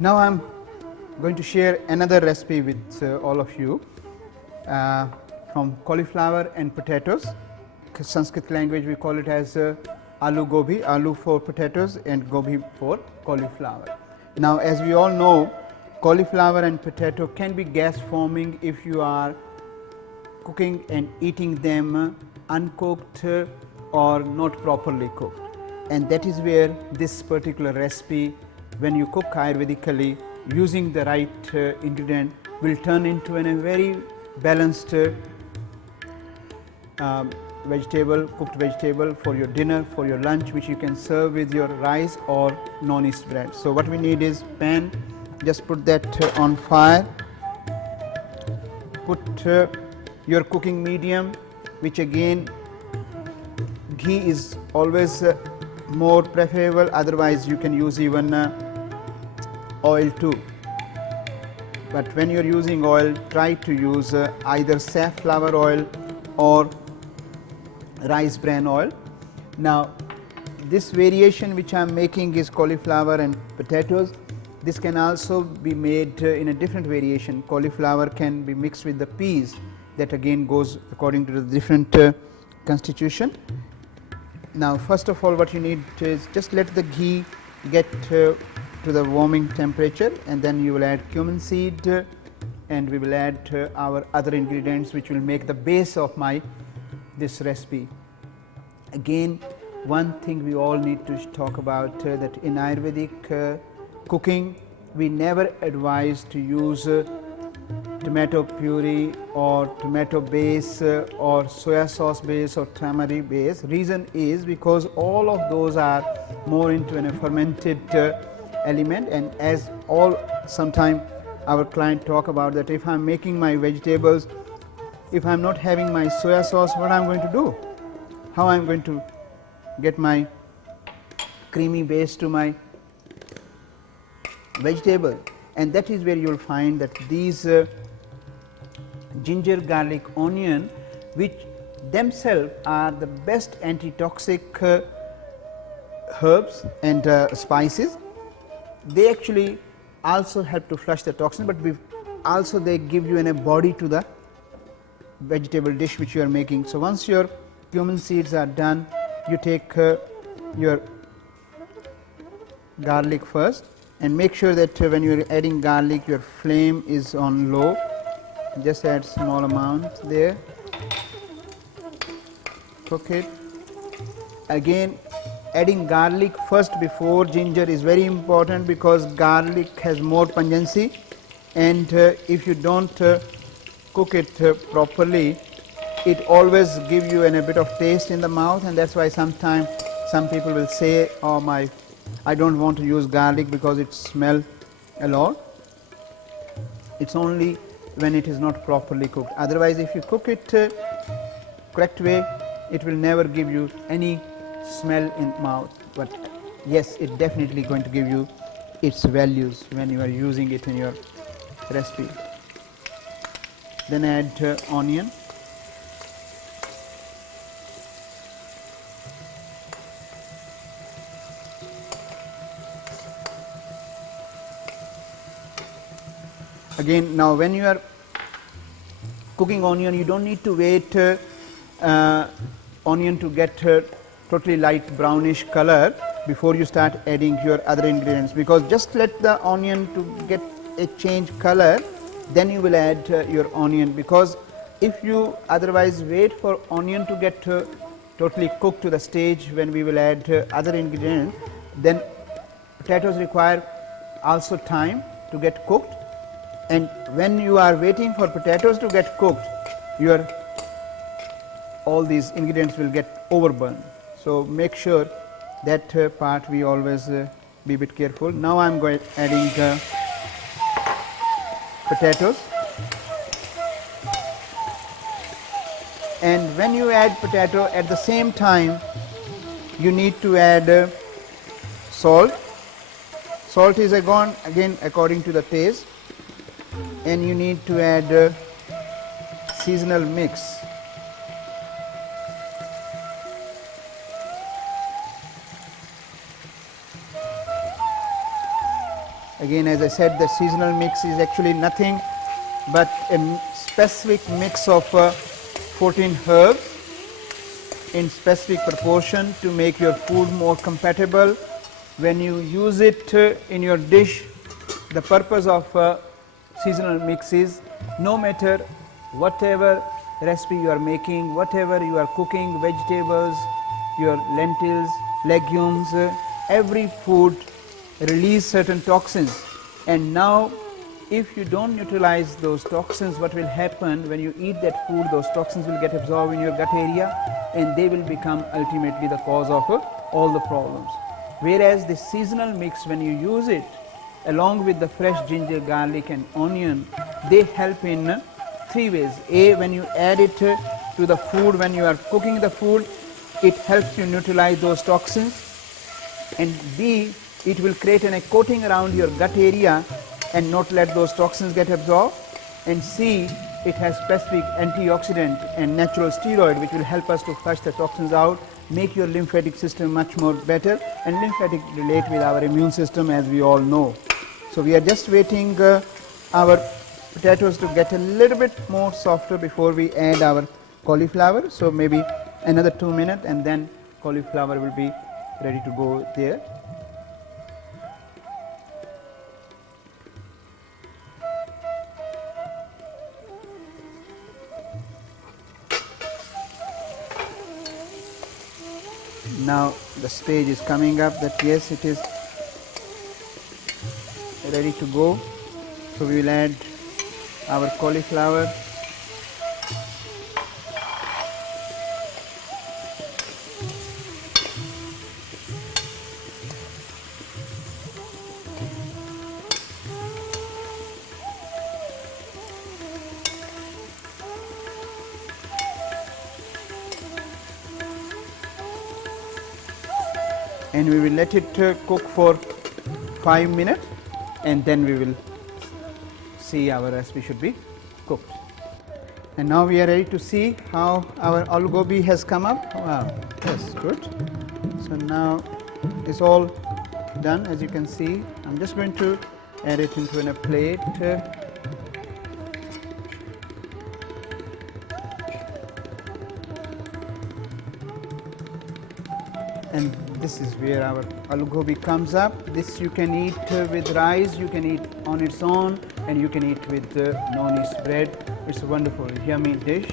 Now I'm going to share another recipe with all of you from cauliflower and potatoes. In Sanskrit language we call it as Aloo Gobi, aloo for potatoes and gobi for cauliflower. Now as we all know, cauliflower and potato can be gas forming if you are cooking and eating them uncooked or not properly cooked, and that is where this particular recipe, when you cook Ayurvedically using the right ingredient, will turn into a very balanced cooked vegetable for your dinner, for your lunch, which you can serve with your rice or non-yeast bread. So what we need is pan. Just put that on fire. Put your cooking medium, which again ghee is always more preferable, otherwise you can use even oil too. But when you are using oil, try to use either safflower oil or rice bran oil. Now this variation which I am making is cauliflower and potatoes. This can also be made in a different variation. Cauliflower can be mixed with the peas, that again goes according to the different constitution. Now first of all what you need is just let the ghee get to the warming temperature, and then you will add cumin seed and we will add our other ingredients which will make the base of this recipe. Again, one thing we all need to talk about, that in Ayurvedic cooking we never advise to use tomato puree or tomato base or soya sauce base or tamari base. Reason is because all of those are more into a fermented element, and as sometime our client talk about that, if I am making my vegetables, if I am not having my soya sauce, what I am going to do? How I am going to get my creamy base to my vegetable? And that is where you will find that these ginger, garlic, onion, which themselves are the best antitoxic herbs and spices, they actually also help to flush the toxin, but also they give you a body to the vegetable dish which you are making. So once your cumin seeds are done, you take your garlic first, and make sure that when you are adding garlic your flame is on low. Just add small amount there, cook it. Again, adding garlic first before ginger is very important, because garlic has more pungency, and if you don't cook it properly, it always gives you a bit of taste in the mouth, and that's why sometimes some people will say, oh I don't want to use garlic because it smells a lot. It's only when it is not properly cooked. Otherwise, if you cook it correct way, it will never give you any smell in mouth. But yes, it definitely going to give you its values when you are using it in your recipe. Then add onion. Again, now when you are cooking onion, you don't need to wait onion to get totally light brownish color before you start adding your other ingredients, because just let the onion to get a change color, then you will add your onion. Because if you otherwise wait for onion to get totally cooked to the stage when we will add other ingredients, then potatoes require also time to get cooked, and when you are waiting for potatoes to get cooked, all these ingredients will get overburned. So make sure that part we always be a bit careful. Now I am adding potatoes, and when you add potato, at the same time you need to add salt. Salt is again according to the taste, and you need to add seasonal mix. Again, as I said, the seasonal mix is actually nothing but a specific mix of 14 herbs in specific proportion to make your food more compatible. When you use it in your dish, the purpose of seasonal mix is no matter whatever recipe you are making, whatever you are cooking, vegetables, your lentils, legumes, every food release certain toxins, and now if you don't neutralize those toxins, what will happen when you eat that food, those toxins will get absorbed in your gut area and they will become ultimately the cause of all the problems. Whereas the seasonal mix, when you use it along with the fresh ginger, garlic and onion, they help in 3 ways. A, when you add it to the food, when you are cooking the food, it helps you neutralize those toxins, and B, it will create a coating around your gut area and not let those toxins get absorbed, and C, it has specific antioxidant and natural steroid which will help us to flush the toxins out, make your lymphatic system much more better, and lymphatic relate with our immune system, as we all know. So we are just waiting our potatoes to get a little bit more softer before we add our cauliflower. So maybe another 2 minutes and then cauliflower will be ready to go there. Now the stage is coming up that yes, it is ready to go. So we will add our cauliflower. And we will let it cook for 5 minutes, and then we will see our recipe should be cooked. And now we are ready to see how our aloo gobi has come up. Wow, yes, good. So now it's all done, as you can see. I'm just going to add it into a plate. And this is where our aloo gobi comes up. This you can eat with rice, you can eat on its own, and you can eat with non-yeast bread. It's a wonderful, yummy dish.